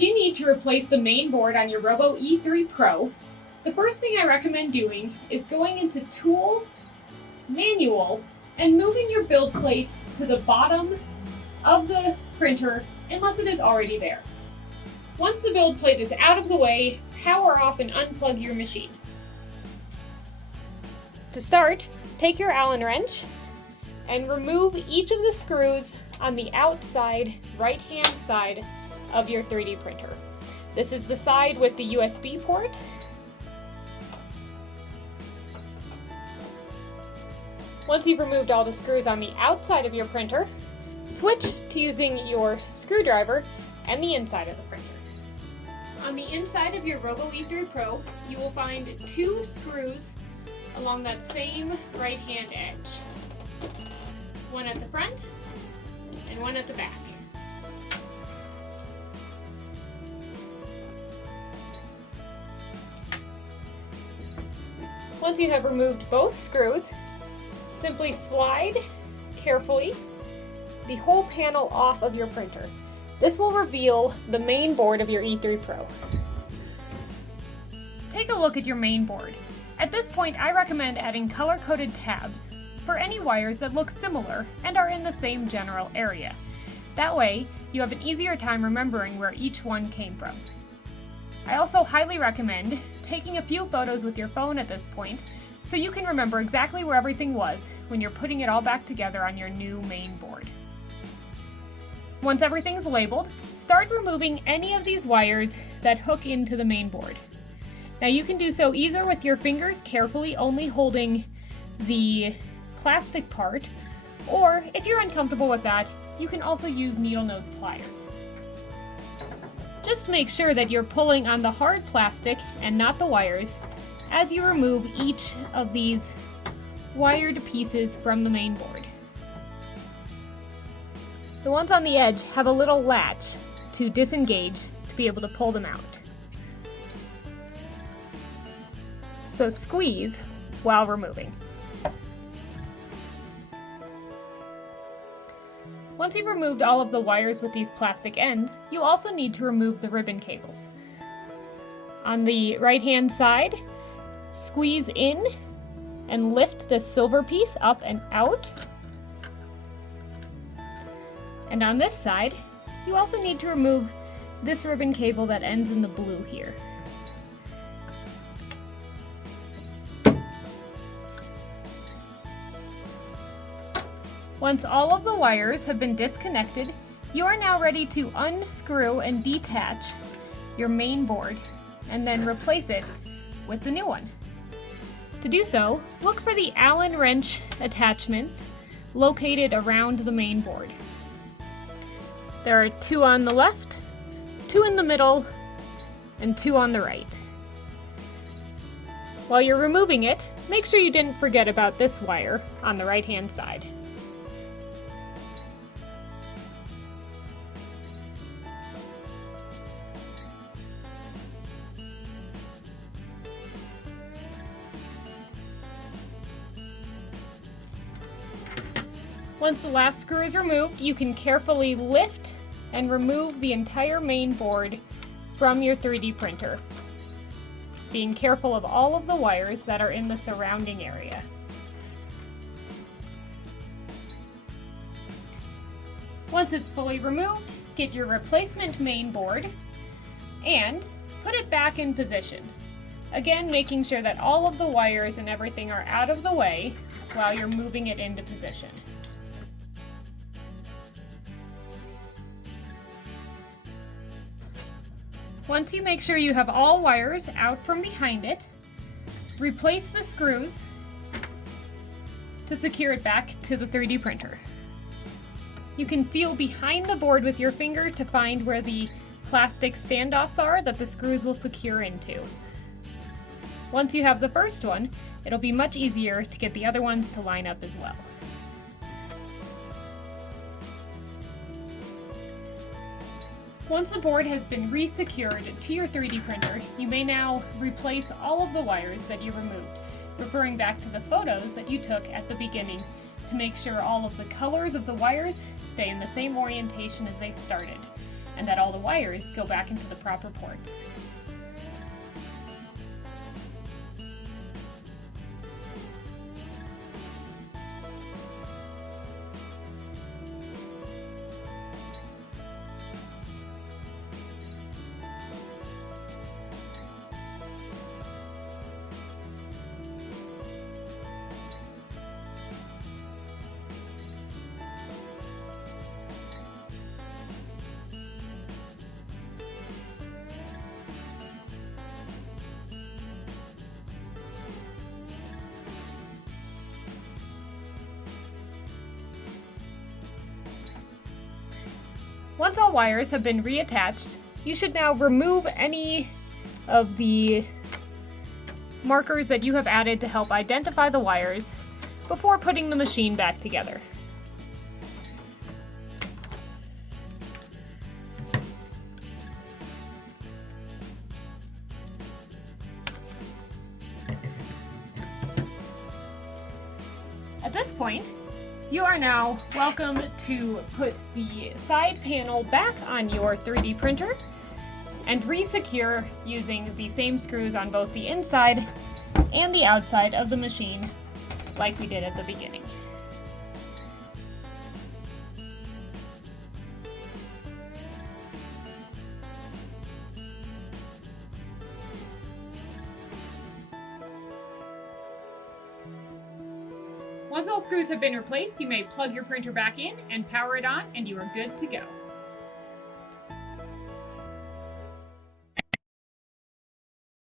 If you need to replace the main board on your Robo E3 Pro, the first thing I recommend doing is going into Tools, Manual, and moving your build plate to the bottom of the printer unless it is already there. Once the build plate is out of the way, power off and unplug your machine. To start, take your Allen wrench and remove each of the screws on the outside right-hand side of your 3D printer. This is the side with the USB port. Once you've removed all the screws on the outside of your printer, switch to using your screwdriver and the inside of the printer. On the inside of your Robo E3 Pro, you will find 2 screws along that same right-hand edge. One at the front and one at the back. Once you have removed both screws, simply slide carefully the whole panel off of your printer. This will reveal the main board of your E3 Pro. Take a look at your main board. At this point, I recommend adding color-coded tabs for any wires that look similar and are in the same general area. That way, you have an easier time remembering where each one came from. I also highly recommend taking a few photos with your phone at this point so you can remember exactly where everything was when you're putting it all back together on your new main board. Once everything's labeled, start removing any of these wires that hook into the main board. Now you can do so either with your fingers carefully only holding the plastic part, or if you're uncomfortable with that, you can also use needle nose pliers. Just make sure that you're pulling on the hard plastic and not the wires as you remove each of these wired pieces from the main board. The ones on the edge have a little latch to disengage to be able to pull them out. So squeeze while removing. Once you've removed all of the wires with these plastic ends, you also need to remove the ribbon cables. On the right-hand side, squeeze in and lift the silver piece up and out. And on this side, you also need to remove this ribbon cable that ends in the blue here. Once all of the wires have been disconnected, you are now ready to unscrew and detach your main board and then replace it with the new one. To do so, look for the Allen wrench attachments located around the main board. There are 2 on the left, 2 in the middle, and 2 on the right. While you're removing it, make sure you didn't forget about this wire on the right-hand side. Once the last screw is removed, you can carefully lift and remove the entire main board from your 3D printer, being careful of all of the wires that are in the surrounding area. Once it's fully removed, get your replacement main board and put it back in position. Again, making sure that all of the wires and everything are out of the way while you're moving it into position. Once you make sure you have all wires out from behind it, replace the screws to secure it back to the 3D printer. You can feel behind the board with your finger to find where the plastic standoffs are that the screws will secure into. Once you have the first one, it'll be much easier to get the other ones to line up as well. Once the board has been re-secured to your 3D printer, you may now replace all of the wires that you removed, referring back to the photos that you took at the beginning to make sure all of the colors of the wires stay in the same orientation as they started. and that all the wires go back into the proper ports. Once all wires have been reattached, you should now remove any of the markers that you have added to help identify the wires before putting the machine back together. At this point, you are now welcome to put the side panel back on your 3D printer and re-secure using the same screws on both the inside and the outside of the machine like we did at the beginning. Once all screws have been replaced, you may plug your printer back in and power it on, and you are good to go.